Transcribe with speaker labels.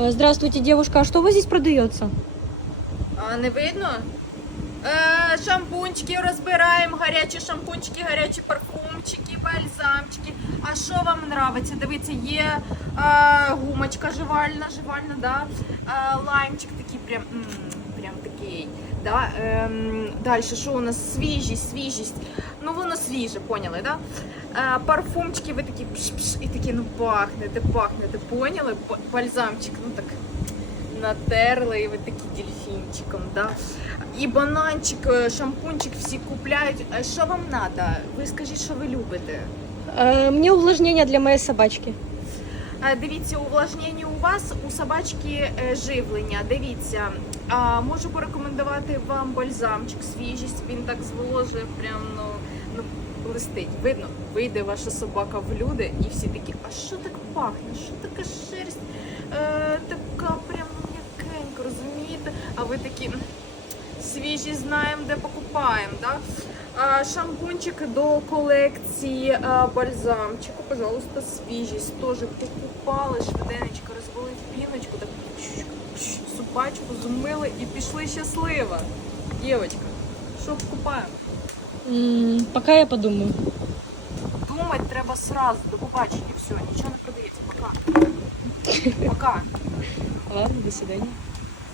Speaker 1: Здравствуйте, девушка, а что у здесь продается?
Speaker 2: А не видно? Е, шампунчики розбираємо, гарячі шампунчики, гарячі парфумчики, бальзамчики. А що вам подобається? Дивіться, є е, гумочка жевальна, жевальна, да? е, лаймчик такий прям, прям такий. Да? Ем, далі, що у нас? Свіжість, свіжість. Ну воно свіже, поняли, да? Парфумчики, ви такі пш-пш, і такі, ну пахнете, пахнете, поняли? Бальзамчик, ну так натерли, і ви такі дельфінчиком, да? І бананчик, е, шампунчик всі купляють. Е, Що вам треба? Ви скажіть, що ви любите.
Speaker 1: Э, Мне увлажнение для моей собачки.
Speaker 2: Е, Дивіться, увлажнення у вас у собачки е, живлення. Дивіться, а, можу порекомендувати вам бальзамчик, свіжість. Він так зволожує, прям ну, ну блистить. Видно, вийде ваша собака в люди, і всі такі, а що так пахне? Що така шерсть? Е, така прям? А ви такі свіжі знаємо, де покупаємо. Да? А, шампунчик до колекції бальзамчику, пожалуйста, свіжість. Теж покупали, швиденечко розвели піночку, так собачку зумили і пішли щасливо. Дівочка, що покупаємо?
Speaker 1: М, Пока я подумаю.
Speaker 2: Думати треба сразу, до побачення, все, нічого не продається. Пока. Пока.
Speaker 1: Ладно, до свидания.